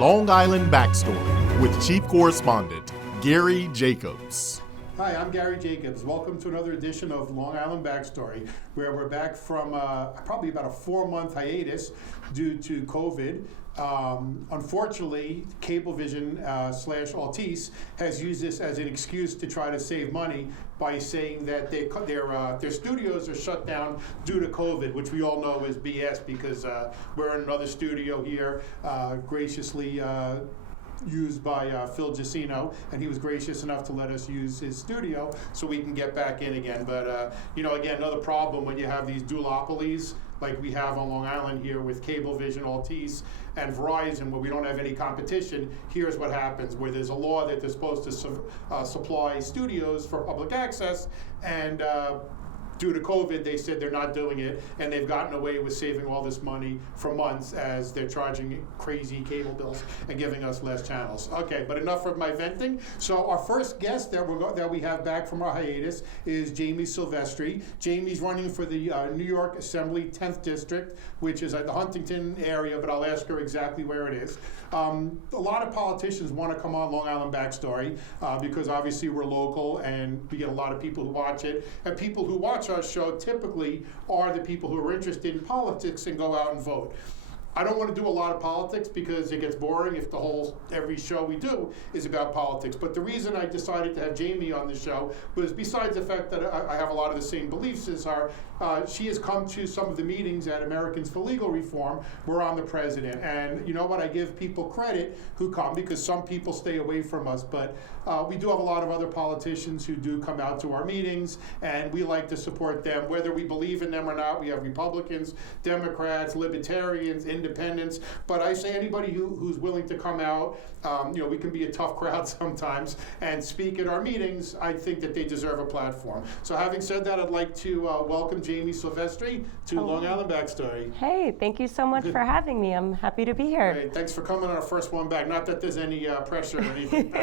Long Island Backstory with Chief Correspondent Gary Jacobs. Hi, I'm Gary Jacobs. Welcome to another edition of Long Island Backstory, where we're back from probably about a 4-month hiatus due to COVID. Unfortunately, Cablevision / Altice has used this as an excuse to try to save money by saying that their studios are shut down due to COVID, which we all know is BS because we're in another studio here, graciously used by Phil Giacino, and he was gracious enough to let us use his studio so we can get back in again. But, again, another problem when you have these duopolies like we have on Long Island here with Cablevision, Altice, and Verizon, where we don't have any competition. Here's what happens, where there's a law that they're supposed to supply studios for public access, and due to COVID, they said they're not doing it, and they've gotten away with saving all this money for months as they're charging crazy cable bills and giving us less channels. Okay, but enough of my venting. So our first guest that we have back from our hiatus is Jamie Silvestri. Jamie's running for the New York Assembly 10th District, which is at the Huntington area, but I'll ask her exactly where it is. A lot of politicians want to come on Long Island Backstory because obviously we're local and we get a lot of people who watch it, and people who watch our show typically are the people who are interested in politics and go out and vote. I don't want to do a lot of politics because it gets boring if every show we do is about politics. But the reason I decided to have Jamie on the show was, besides the fact that I have a lot of the same beliefs as her, she has come to some of the meetings at Americans for Legal Reform where I'm the president. And you know what? I give people credit who come because some people stay away from us. But we do have a lot of other politicians who do come out to our meetings, and we like to support them, whether we believe in them or not. We have Republicans, Democrats, Libertarians, Independents. But I say anybody who's willing to come out, we can be a tough crowd sometimes, and speak at our meetings. I think that they deserve a platform. So having said that, I'd like to welcome Jamie Silvestri to Long Island Backstory. Hey, thank you so much for having me. I'm happy to be here. Great. Thanks for coming on our first one back. Not that there's any pressure or anything.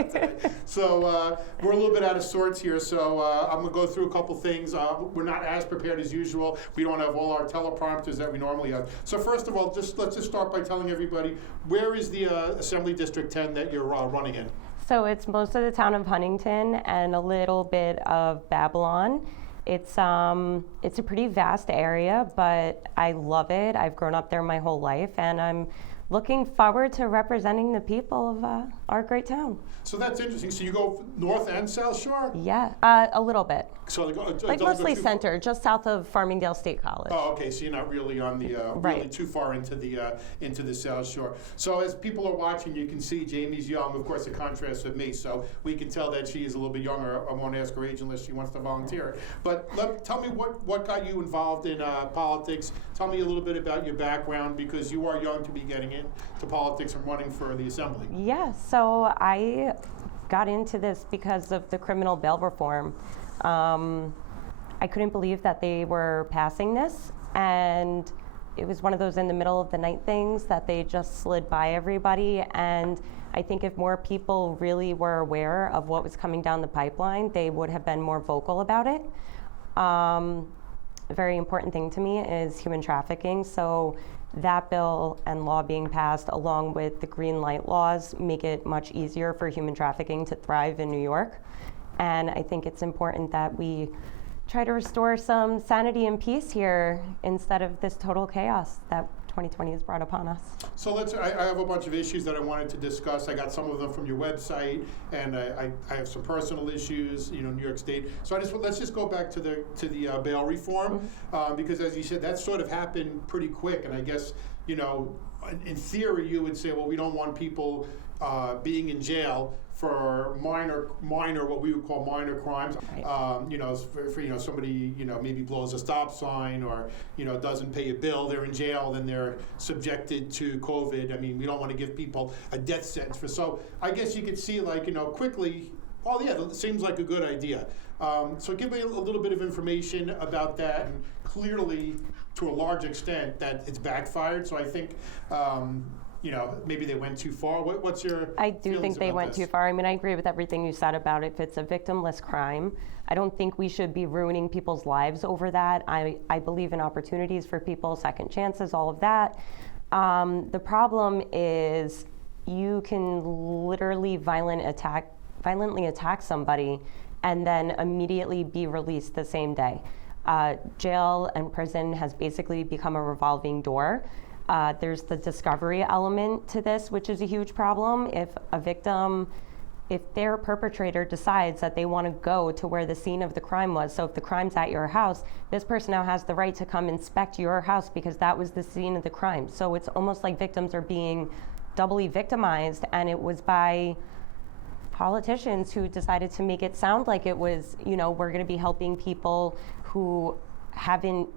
So we're a little bit out of sorts here, so I'm going to go through a couple things. We're not as prepared as usual. We don't have all our teleprompters that we normally have. So first of all, let's just start by telling everybody, where is the Assembly District 10 that you're running in? So it's most of the town of Huntington and a little bit of Babylon. It's a pretty vast area, but I love it. I've grown up there my whole life, and I'm looking forward to representing the people of our great town. So that's interesting. So you go North and South Shore? Yeah, a little bit. So like mostly center, just south of Farmingdale State College. Oh, okay. So you're not really on the really too far into the South Shore. So as people are watching, you can see Jamie's young. Of course, a contrast with me, so we can tell that she is a little bit younger. I won't ask her age unless she wants to volunteer. But tell me what got you involved in politics. Tell me a little bit about your background, because you are young to be getting into politics and running for the Assembly. Yeah. So I got into this because of the criminal bail reform. I couldn't believe that they were passing this, and it was one of those in the middle of the night things that they just slid by everybody. And I think if more people really were aware of what was coming down the pipeline, they would have been more vocal about it. A very important thing to me is human trafficking. So that bill and law being passed, along with the green light laws, make it much easier for human trafficking to thrive in New York. And I think it's important that we try to restore some sanity and peace here instead of this total chaos that 2020 has brought upon us. So I have a bunch of issues that I wanted to discuss. I got some of them from your website, and I have some personal issues, New York State. So let's just go back to the bail reform, because as you said, that sort of happened pretty quick. And I guess, in theory, you would say, well, we don't want people being in jail for minor, what we would call minor crimes. Right. For somebody, maybe blows a stop sign or, doesn't pay a bill, they're in jail, then they're subjected to COVID. I mean, we don't want to give people a death sentence so I guess you could see, quickly, oh yeah, that seems like a good idea. So give me a little bit of information about that, and clearly, to a large extent, that it's backfired. So I think, maybe they went too far. What's your I do think they went too far. I mean, I agree with everything you said about it. If it's a victimless crime, I don't think we should be ruining people's lives over that. I believe in opportunities for people, second chances, all of that. The problem is you can literally violently attack somebody and then immediately be released the same day. Jail and prison has basically become a revolving door. There's the discovery element to this, which is a huge problem. If their perpetrator decides that they want to go to where the scene of the crime was, so if the crime's at your house, this person now has the right to come inspect your house because that was the scene of the crime. So it's almost like victims are being doubly victimized, and it was by politicians who decided to make it sound like it was, we're going to be helping people who haven't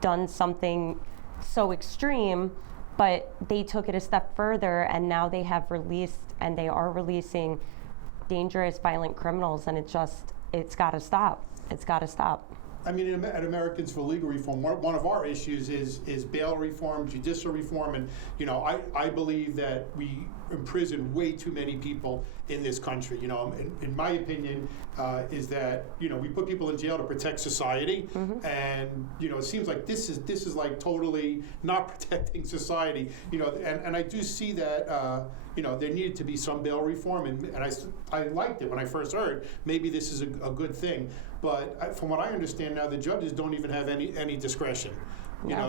done something so extreme, but they took it a step further, and now they have released and they are releasing dangerous, violent criminals, and it's got to stop. It's got to stop. I mean, at Americans for Legal Reform, one of our issues is bail reform, judicial reform, and I believe that we imprison way too many people in this country. In my opinion, is that we put people in jail to protect society, and it seems like this is like totally not protecting society. And I do see that there needed to be some bail reform, and I liked it when I first heard maybe this is a good thing. But from what I understand now, the judges don't even have any discretion.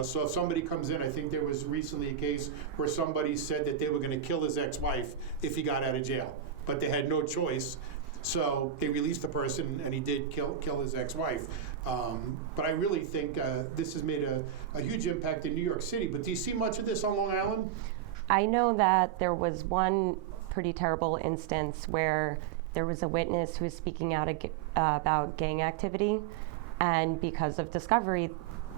So if somebody comes in, I think there was recently a case where somebody said that they were going to kill his ex-wife if he got out of jail, but they had no choice. So they released the person, and he did kill his ex-wife. But I really think this has made a huge impact in New York City. But do you see much of this on Long Island? I know that there was one pretty terrible instance where there was a witness who was speaking out about gang activity, and because of discovery,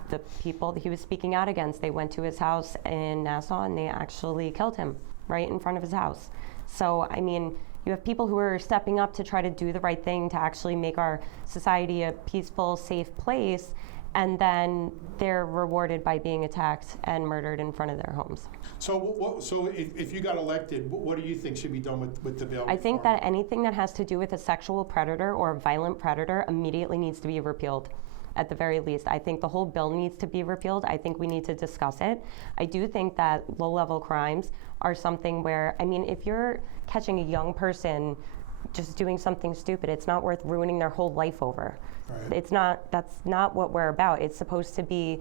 the people that he was speaking out against, they went to his house in Nassau and they actually killed him right in front of his house. So, I mean, you have people who are stepping up to try to do the right thing to actually make our society a peaceful, safe place, and then they're rewarded by being attacked and murdered in front of their homes. So if you got elected, what do you think should be done with the bill? I think that anything that has to do with a sexual predator or a violent predator immediately needs to be repealed. At the very least, I think the whole bill needs to be repealed. I think we need to discuss it. I do think that low-level crimes are something where, I mean, if you're catching a young person just doing something stupid, it's not worth ruining their whole life over. Right. That's not what we're about. It's supposed to be,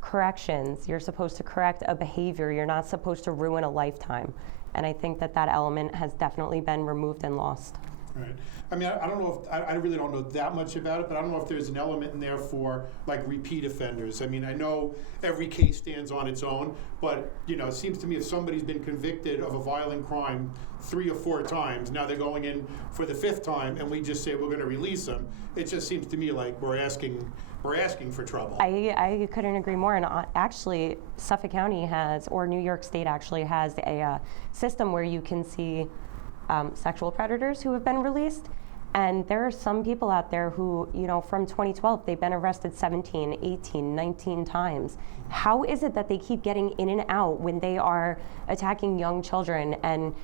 corrections. You're supposed to correct a behavior. You're not supposed to ruin a lifetime. And I think that element has definitely been removed and lost. Right. I mean, I don't know if, I really don't know that much about it, but I don't know if there's an element in there for like repeat offenders. I mean, I know every case stands on its own, but it seems to me if somebody's been convicted of a violent crime 3 or 4 times, now they're going in for the 5th time, and we just say we're going to release them, it just seems to me like we're asking for trouble. I couldn't agree more. And actually, Suffolk County has, or New York State actually has a system where you can see sexual predators who have been released. And there are some people out there who, from 2012, they've been arrested 17, 18, 19 times. How is it that they keep getting in and out when they are attacking young children? And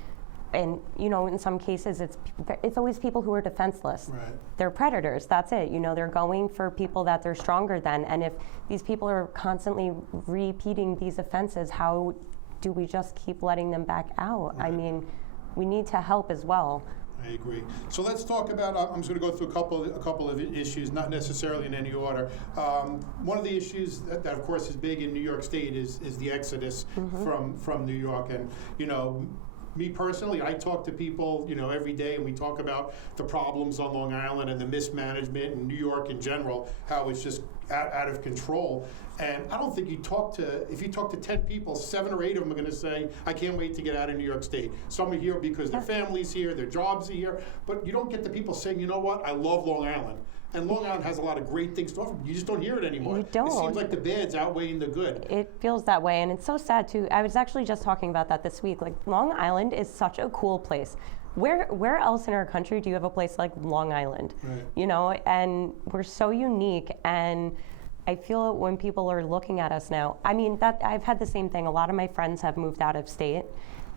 in some cases, it's always people who are defenseless. Right. They're predators, that's it. They're going for people that they're stronger than. And if these people are constantly repeating these offenses, how do we just keep letting them back out? Right. I mean, we need to help as well. I agree. So let's talk about, I'm just going to go through a couple of issues, not necessarily in any order. One of the issues that of course is big in New York State is the exodus from New York. And, me personally, I talk to people, every day, and we talk about the problems on Long Island and the mismanagement in New York in general, how it's just out of control. And I don't think if you talk to 10 people, 7 or 8 of them are going to say, I can't wait to get out of New York State. Some are here because their family's here, their jobs are here, but you don't get the people saying, you know what, I love Long Island. And Long Island has a lot of great things to offer. You just don't hear it anymore. You don't. It seems like the bad's outweighing the good. It feels that way, and it's so sad too. I was actually just talking about that this week. Like, Long Island is such a cool place. Where else in our country do you have a place like Long Island? Right. And we're so unique, and I feel it when people are looking at us now. I mean, I've had the same thing. A lot of my friends have moved out of state,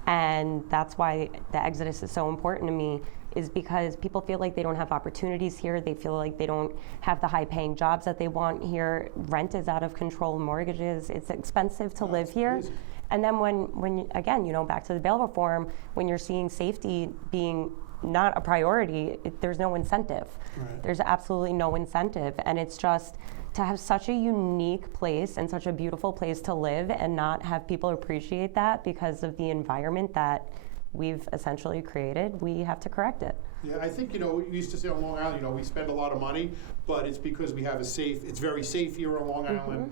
and that's why the exodus is so important to me, is because people feel like they don't have opportunities here. They feel like they don't have the high-paying jobs that they want here. Rent is out of control, mortgages. It's expensive to live here. Crazy. And then when again, back to the bail reform, when you're seeing safety being not a priority, there's no incentive. Right. There's absolutely no incentive. And it's just to have such a unique place and such a beautiful place to live and not have people appreciate that because of the environment that we've essentially created, we have to correct it. Yeah, I think, we used to say on Long Island, we spend a lot of money, but it's because we have it's very safe here on Long Island.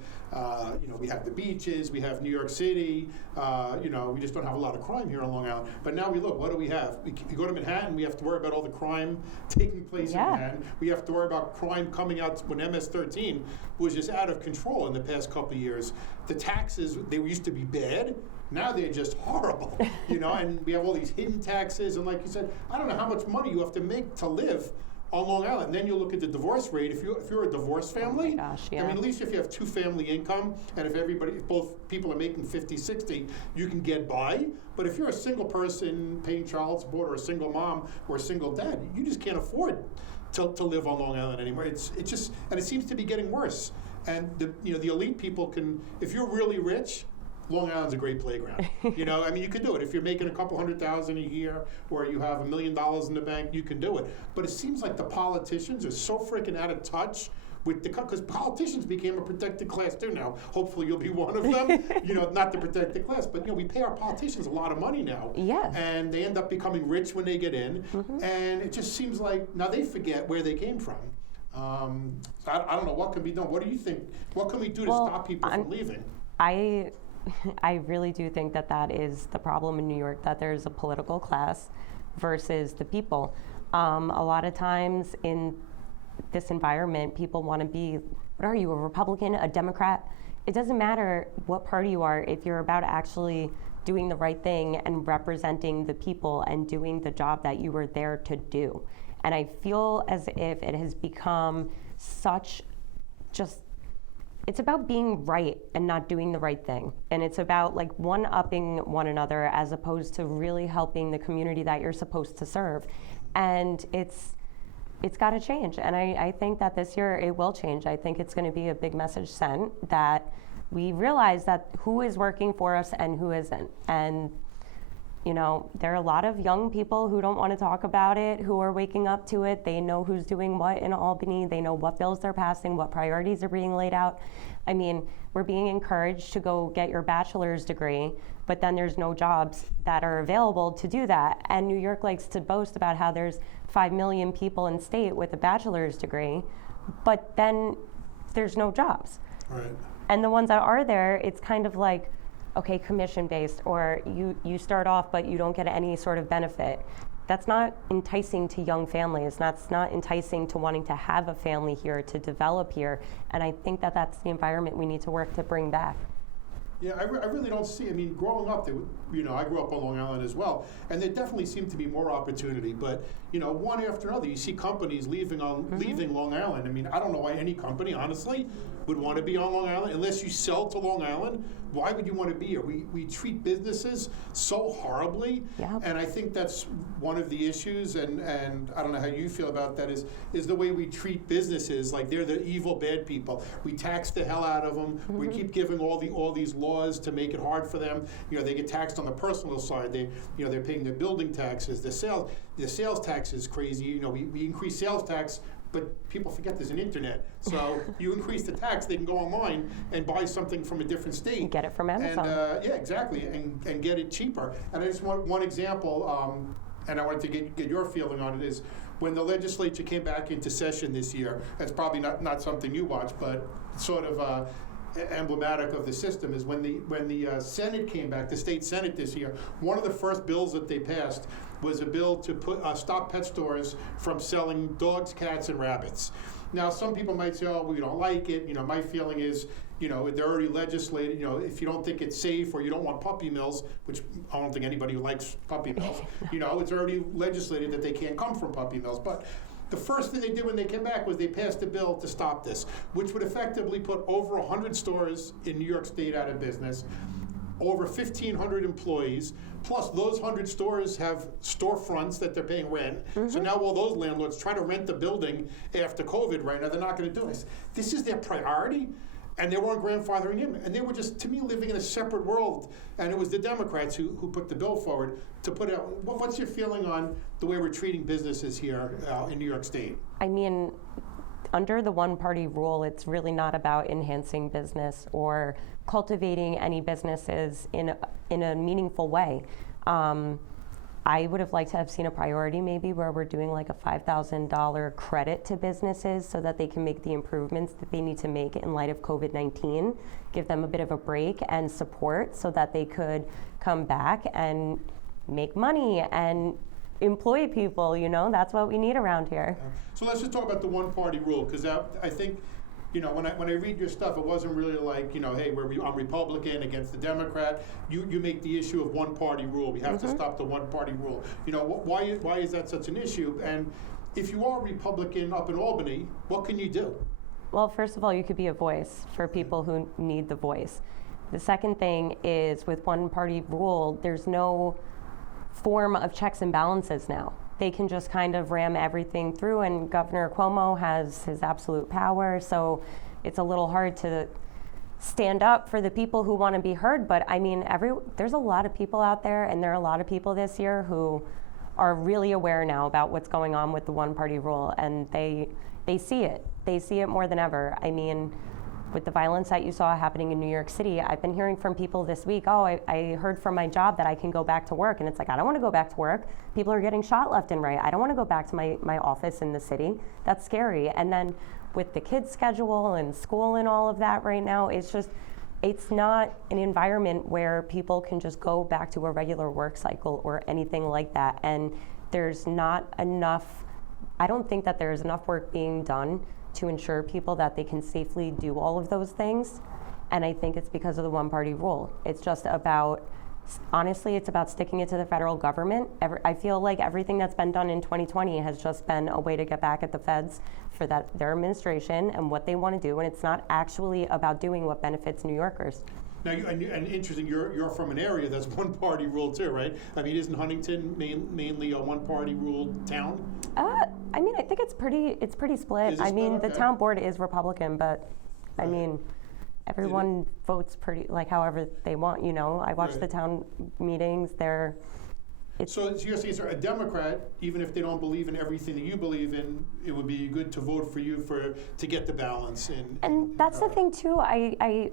We have the beaches, we have New York City, we just don't have a lot of crime here on Long Island. But now we look, what do we have? We go to Manhattan, we have to worry about all the crime taking place in Manhattan. We have to worry about crime coming out when MS-13 was just out of control in the past couple of years. The taxes, they used to be bad. Now they're just horrible, and we have all these hidden taxes. And like you said, I don't know how much money you have to make to live on Long Island. And then you look at the divorce rate. If you're a divorced family, gosh, yeah. I mean, at least if you have two family income, and if both people are making 50, 60, you can get by. But if you're a single person paying child support, or a single mom, or a single dad, you just can't afford to live on Long Island anymore. It's just, and it seems to be getting worse. And the elite people can, if you're really rich, Long Island's a great playground. You can do it. If you're making a couple $100,000 a year, or you have $1 million in the bank, you can do it. But it seems like the politicians are so freaking out of touch with because politicians became a protected class too now. Hopefully you'll be one of them. Not the protected class, but we pay our politicians a lot of money now. Yes. And they end up becoming rich when they get in. And it just seems like now they forget where they came from. I don't know what can be done. What do you think? What can we do to stop people from leaving? I really do think that is the problem in New York, that there's a political class versus the people. A lot of times in this environment, people want to be, what are you, a Republican, a Democrat? It doesn't matter what party you are if you're about actually doing the right thing and representing the people and doing the job that you were there to do. And I feel as if it has become it's about being right and not doing the right thing. And it's about one-upping one another as opposed to really helping the community that you're supposed to serve. And it's got to change. And I think that this year it will change. I think it's going to be a big message sent that we realize that who is working for us and who isn't. And there are a lot of young people who don't want to talk about it, who are waking up to it. They know who's doing what in Albany. They know what bills they're passing, what priorities are being laid out. I mean, we're being encouraged to go get your bachelor's degree, but then there's no jobs that are available to do that. And New York likes to boast about how there's 5 million people in state with a bachelor's degree, but then there's no jobs. Right. And the ones that are there, it's kind of like, okay, commission-based, or you start off but you don't get any sort of benefit. That's not enticing to young families. That's not enticing to wanting to have a family here, to develop here. And I think that's the environment we need to work to bring back. Yeah, I really don't see, growing up, I grew up on Long Island as well, and there definitely seemed to be more opportunity, but, one after another, you see companies leaving Long Island. I don't know why any company, honestly, would want to be on Long Island, unless you sell to Long Island. Why would you want to be here? We treat businesses so horribly, and I think that's one of the issues, and I don't know how you feel about that, is the way we treat businesses, like they're the evil, bad people. We tax the hell out of them. We keep giving all these laws to make it hard for them. They get taxed on the personal side. They're paying their building taxes, the sales tax is crazy. We increase sales tax, but people forget there's an internet. So you increase the tax, they can go online and buy something from a different state. And get it from Amazon. And, yeah, exactly, and get it cheaper. And I just want one example, and I wanted to get your feeling on it, is when the legislature came back into session this year, that's probably not something you watch, but sort of emblematic of the system, is when the Senate came back, the state Senate this year, one of the first bills that they passed was a bill to stop pet stores from selling dogs, cats, and rabbits. Now, some people might say, oh, we don't like it. My feeling is, they're already legislated. If you don't think it's safe or you don't want puppy mills, which I don't think anybody who likes puppy mills, it's already legislated that they can't come from puppy mills. But the first thing they did when they came back was they passed a bill to stop this, which would effectively put over 100 stores in New York State out of business. over 1,500 employees, plus those 100 stores have storefronts that they're paying rent. So now all those landlords try to rent the building after COVID right now, they're not going to do this. This is their priority, and they weren't grandfathering in. And they were just, to me, living in a separate world. And it was the Democrats who put the bill forward to put out. What's your feeling on the way we're treating businesses here in New York State? I mean, under the one-party rule, it's really not about enhancing business or cultivating any businesses in a meaningful way. I would have liked to have seen a priority maybe where we're doing like a $5,000 credit to businesses so that they can make the improvements that they need to make in light of COVID-19, give them a bit of a break and support so that they could come back and make money and employ people, that's what we need around here. So let's just talk about the one-party rule, because I think, when I read your stuff, it wasn't really like, hey, I'm Republican against the Democrat. You make the issue of one-party rule. We have to stop the one-party rule. Why is that such an issue? And if you are a Republican up in Albany, what can you do? Well, first of all, you could be a voice for people who need the voice. The second thing is with one-party rule, there's no form of checks and balances now. They can just kind of ram everything through, and Governor Cuomo has his absolute power, so it's a little hard to stand up for the people who want to be heard. But I mean, there's a lot of people out there, and there are a lot of people this year who are really aware now about what's going on with the one-party rule, and they see it. They see it more than ever. I mean, with the violence that you saw happening in New York City, I've been hearing from people this week, I heard from my job that I can go back to work. And it's like, I don't want to go back to work. People are getting shot left and right. I don't want to go back to my office in the city. That's scary. And then with the kids' schedule and school and all of that right now, it's not an environment where people can just go back to a regular work cycle or anything like that. And there's not enough, I don't think that there's enough work being done to ensure people that they can safely do all of those things. And I think it's because of the one-party rule. It's just about, honestly, it's about sticking it to the federal government. I feel like everything that's been done in 2020 has just been a way to get back at the feds for their administration and what they want to do, and it's not actually about doing what benefits New Yorkers. Now, and interesting, you're from an area that's one-party rule too, right? I mean, isn't Huntington mainly a one-party rule town? I mean, I think it's pretty split. I mean, the town board is Republican, but I mean, everyone votes pretty like however they want. I watch the town meetings. So you're saying, a Democrat, even if they don't believe in everything that you believe in, it would be good to vote for you to get the balance. And that's the thing too. I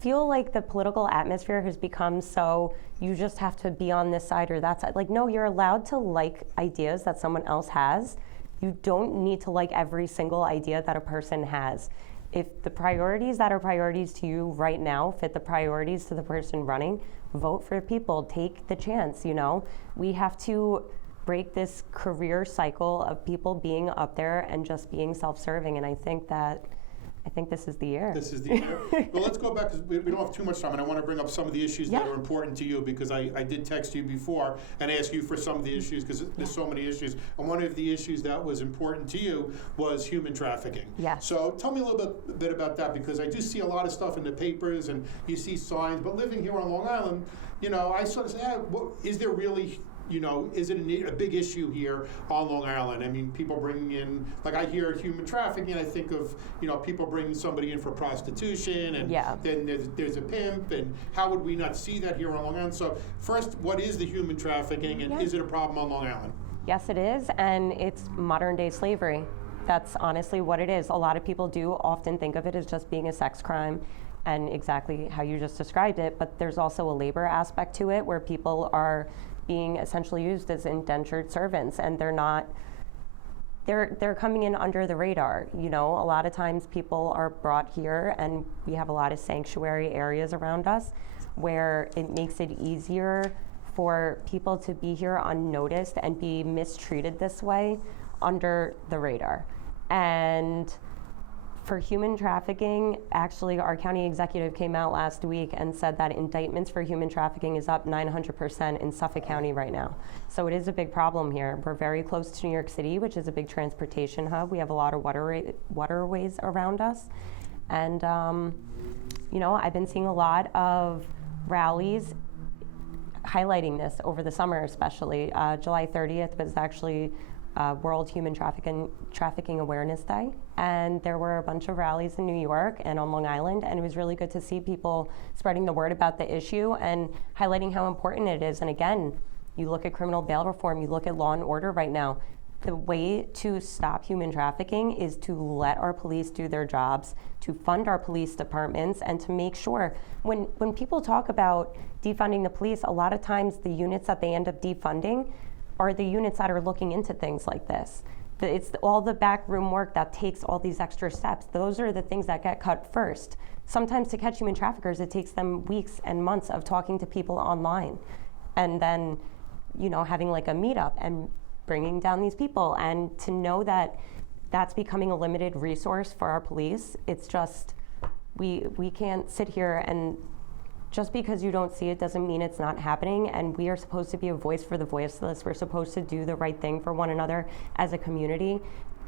feel like the political atmosphere has become so you just have to be on this side or that side. Like, no, you're allowed to like ideas that someone else has. You don't need to like every single idea that a person has. If the priorities that are priorities to you right now fit the priorities to the person running, vote for people, take the chance, We have to break this career cycle of people being up there and just being self-serving, and I think this is the year. This is the year. Well, let's go back, because we don't have too much time, and I want to bring up some of the issues that are important to you, because I did text you before and ask you for some of the issues, because there's so many issues. And one of the issues that was important to you was human trafficking. Yes. So tell me a little bit about that, because I do see a lot of stuff in the papers, and you see signs, but living here on Long Island, I sort of say, is there really... is it a big issue here on Long Island? I mean, people bringing in, like I hear human trafficking, I think of, people bringing somebody in for prostitution, and then there's a pimp, and how would we not see that here on Long Island? So first, what is the human trafficking, and is it a problem on Long Island? Yes, it is, and it's modern day slavery. That's honestly what it is. A lot of people do often think of it as just being a sex crime, and exactly how you just described it, but there's also a labor aspect to it where people are being essentially used as indentured servants, and they're coming in under the radar. A lot of times people are brought here, and we have a lot of sanctuary areas around us where it makes it easier for people to be here unnoticed and be mistreated this way under the radar. And for human trafficking, actually, our county executive came out last week and said that indictments for human trafficking is up 900% in Suffolk County right now. So it is a big problem here. We're very close to New York City, which is a big transportation hub. We have a lot of waterways around us. And, I've been seeing a lot of rallies highlighting this over the summer, especially. July 30th was actually World Human Trafficking Awareness Day, and there were a bunch of rallies in New York and on Long Island, and it was really good to see people spreading the word about the issue and highlighting how important it is. And again, you look at criminal bail reform, you look at law and order right now. The way to stop human trafficking is to let our police do their jobs, to fund our police departments, and to make sure when people talk about defunding the police, a lot of times the units that they end up defunding are the units that are looking into things like this. It's all the backroom work that takes all these extra steps. Those are the things that get cut first. Sometimes to catch human traffickers, it takes them weeks and months of talking to people online, and then, having like a meetup and bringing down these people. And to know that that's becoming a limited resource for our police, it's just, we can't sit here and just because you don't see it doesn't mean it's not happening, and we are supposed to be a voice for the voiceless. We're supposed to do the right thing for one another as a community,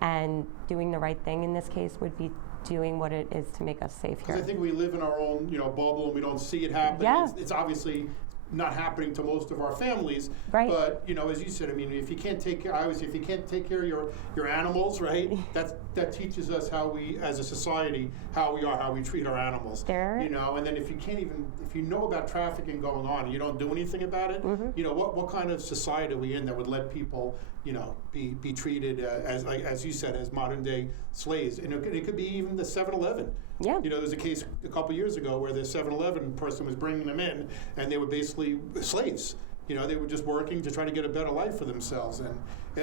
and doing the right thing in this case would be doing what it is to make us safe here. Because I think we live in our own, bubble, and we don't see it happen. Yeah. It's obviously not happening to most of our families. Right. But as you said, if you can't take care, if you can't take care of your animals, right? That teaches us how we, as a society, how we treat our animals. And then if you know about trafficking going on and you don't do anything about it, what kind of society are we in that would let people, be treated as you said, as modern day slaves? And it could be even the 7-Eleven. Yeah. There was a case a couple years ago where the 7-Eleven person was bringing them in, and they were basically slaves. They were just working to try to get a better life for themselves. And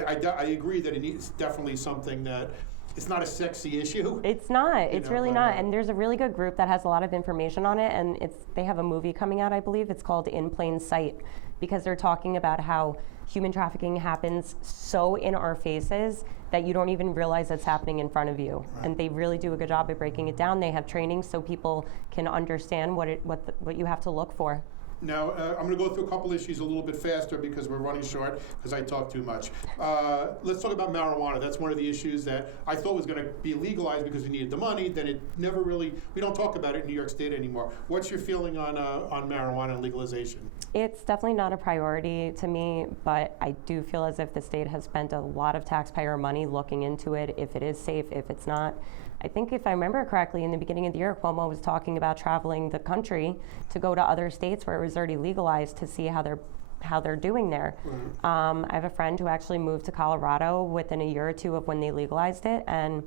I agree that it's definitely something that it's not a sexy issue. It's not. It's really not. And there's a really good group that has a lot of information on it, and they have a movie coming out, I believe. It's called In Plain Sight, because they're talking about how human trafficking happens so in our faces that you don't even realize it's happening in front of you. Right. And they really do a good job at breaking it down. They have training so people can understand what you have to look for. Now, I'm going to go through a couple issues a little bit faster because we're running short because I talk too much. Let's talk about marijuana. That's one of the issues that I thought was going to be legalized because we needed the money. Then it never really, we don't talk about it in New York State anymore. What's your feeling on marijuana and legalization? It's definitely not a priority to me, but I do feel as if the state has spent a lot of taxpayer money looking into it, if it is safe, if it's not. I think if I remember correctly, in the beginning of the year, Cuomo was talking about traveling the country to go to other states where it was already legalized to see how they're doing there. Right. I have a friend who actually moved to Colorado within a year or two of when they legalized it, and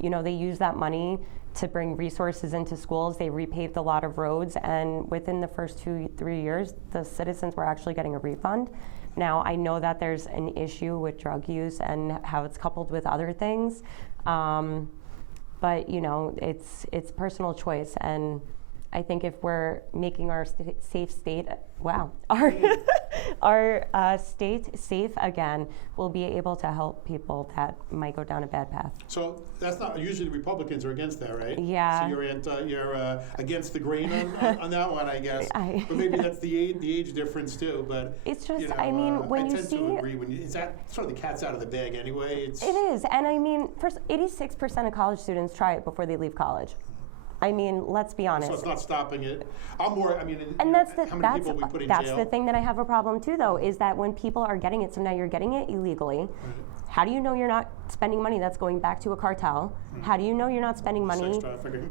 they used that money to bring resources into schools. They repaved a lot of roads, and within the first 2-3 years, the citizens were actually getting a refund. Now, I know that there's an issue with drug use and how it's coupled with other things. But it's personal choice, and I think if we're making our safe state, our state safe again, we'll be able to help people that might go down a bad path. So that's not usually the Republicans are against that, right? Yeah. So you're against the grain on that one, I guess. But maybe that's the age difference too. But it's just, when you see, to agree. Is that sort of the cat's out of the bag anyway? It is, and first, 86% of college students try it before they leave college. Let's be honest. So it's not stopping it. And that's how many people we put in jail? That's the thing that I have a problem too, though, is that when people are getting it, so now you're getting it illegally. Right. How do you know you're not spending money that's going back to a cartel? Mm-hmm. How do you know you're not spending money? Sex trafficking.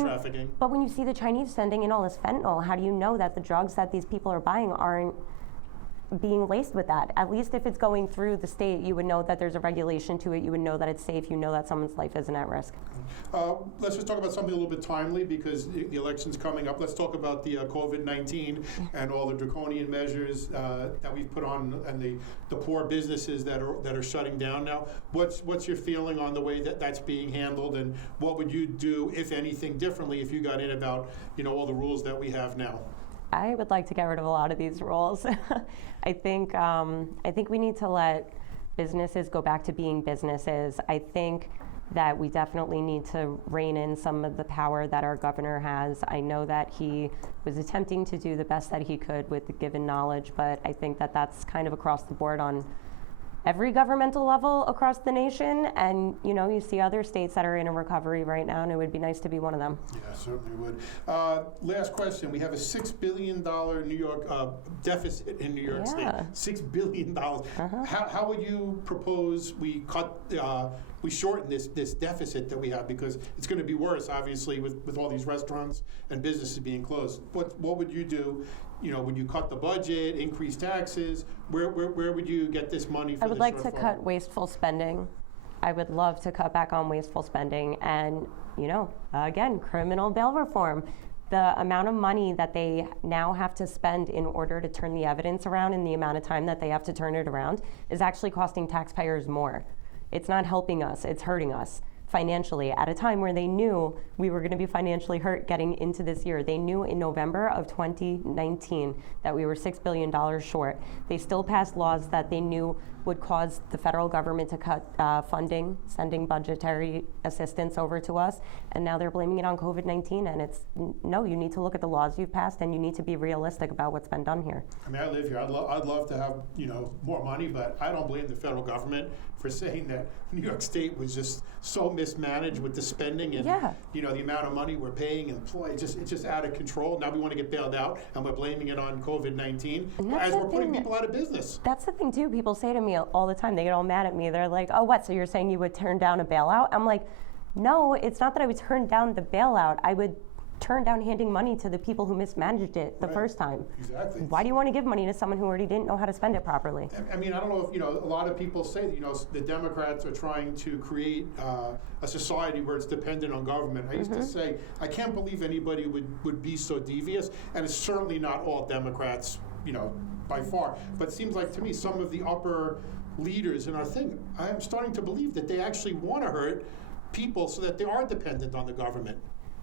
Trafficking. But when you see the Chinese sending in all this fentanyl, how do you know that the drugs that these people are buying aren't being laced with that? At least if it's going through the state, you would know that there's a regulation to it. You would know that it's safe. You know that someone's life isn't at risk. Let's just talk about something a little bit timely because the election's coming up. Let's talk about the COVID-19 and all the draconian measures that we've put on and the poor businesses that are shutting down now. What's your feeling on the way that's being handled, and what would you do, if anything, differently if you got in about all the rules that we have now? I would like to get rid of a lot of these rules. I think we need to let businesses go back to being businesses. I think that we definitely need to rein in some of the power that our governor has. I know that he was attempting to do the best that he could with the given knowledge, but I think that that's kind of across the board on every governmental level across the nation. And, you see other states that are in a recovery right now, and it would be nice to be one of them. Yeah, certainly would. Last question. We have a $6 billion New York deficit in New York State. $6 billion. How would you propose we shorten this deficit that we have, because it's going to be worse, obviously, with all these restaurants and businesses being closed. What would you do? Would you cut the budget, increase taxes? Where would you get this money for? I would like to cut wasteful spending. I would love to cut back on wasteful spending, and again, criminal bail reform. The amount of money that they now have to spend in order to turn the evidence around and the amount of time that they have to turn it around is actually costing taxpayers more. It's not helping us, it's hurting us financially at a time where they knew we were going to be financially hurt getting into this year. They knew in November of 2019 that we were $6 billion short. They still passed laws that they knew would cause the federal government to cut funding, sending budgetary assistance over to us, and now they're blaming it on COVID-19, and it's, no, you need to look at the laws you've passed, and you need to be realistic about what's been done here. I mean, I live here. I'd love to have, more money, but I don't blame the federal government for saying that New York State was just so mismanaged with the spending and, the amount of money we're paying employees. It's just out of control. Now we want to get bailed out, and we're blaming it on COVID-19 as we're putting people out of business. That's the thing, too. People say to me all the time, they get all mad at me. They're like, oh, what? So you're saying you would turn down a bailout? I'm like, no, it's not that I would turn down the bailout. I would turn down handing money to the people who mismanaged it the first time. Exactly. Why do you want to give money to someone who already didn't know how to spend it properly? I mean, I don't know if, a lot of people say, the Democrats are trying to create a society where it's dependent on government. I used to say, I can't believe anybody would be so devious, and it's certainly not all Democrats, by far. But it seems like to me some of the upper leaders in our thing, I'm starting to believe that they actually want to hurt people so that they are dependent on the government.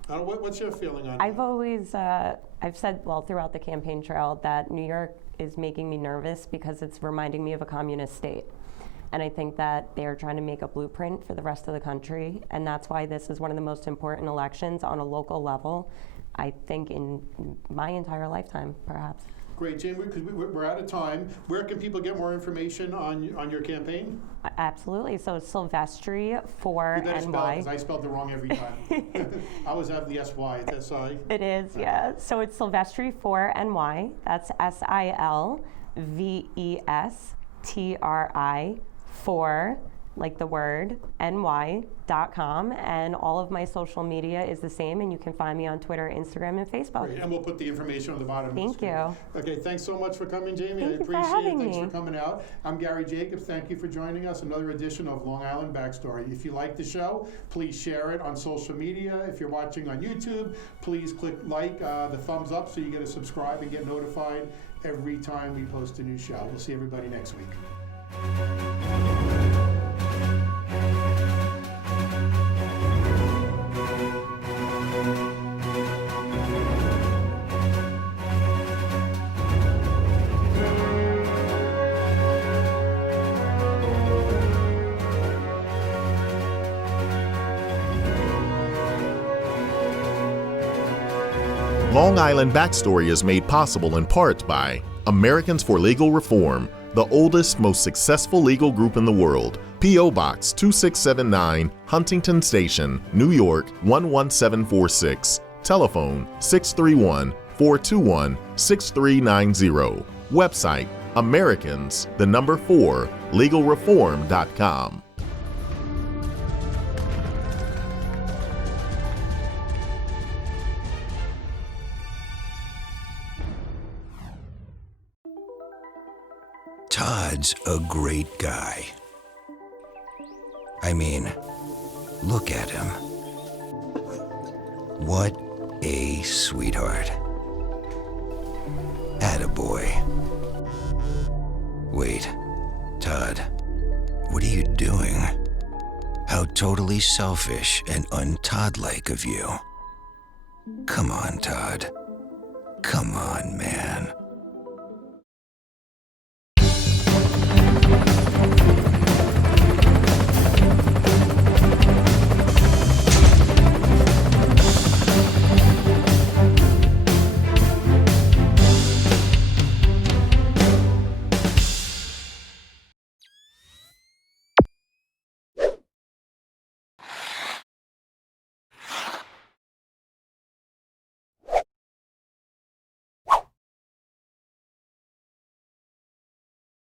What's your feeling on that? I've said, throughout the campaign trail, that New York is making me nervous because it's reminding me of a communist state. And I think that they're trying to make a blueprint for the rest of the country. And that's why this is one of the most important elections on a local level, I think, in my entire lifetime, perhaps. Great, Jane, because we're out of time. Where can people get more information on your campaign? Absolutely. So it's Silvestri for NY. Because I spelled it wrong every time. I always have the SY. It's SI. It is, yeah. So it's Silvestri for NY. That's SILVESTRI for, like the word, ny.com, and all of my social media is the same, and you can find me on Twitter, Instagram, and Facebook. Great. And we'll put the information on the bottom of the screen. Thank you. Okay, thanks so much for coming, Jamie. Thank I you appreciate for having it. Thanks me. for coming out. I'm Gary Jacobs. Thank you for joining us. Another edition of Long Island Backstory. If you like the show, please share it on social media. If you're watching on YouTube, please click the thumbs up so you get to subscribe and get notified every time we post a new show. We'll see everybody next week. Long Island Backstory is made possible in part by Americans for Legal Reform, the oldest, most successful legal group in the world. P.O. Box 2679, Huntington Station, New York 11746. Telephone 631-421-6390. Website Americans4legalreform.com. Todd's a great guy. I mean, look at him. What a sweetheart. Attaboy. Wait, Todd, what are you doing? How totally selfish and un-Todd-like of you. Come on, Todd. Come on, man.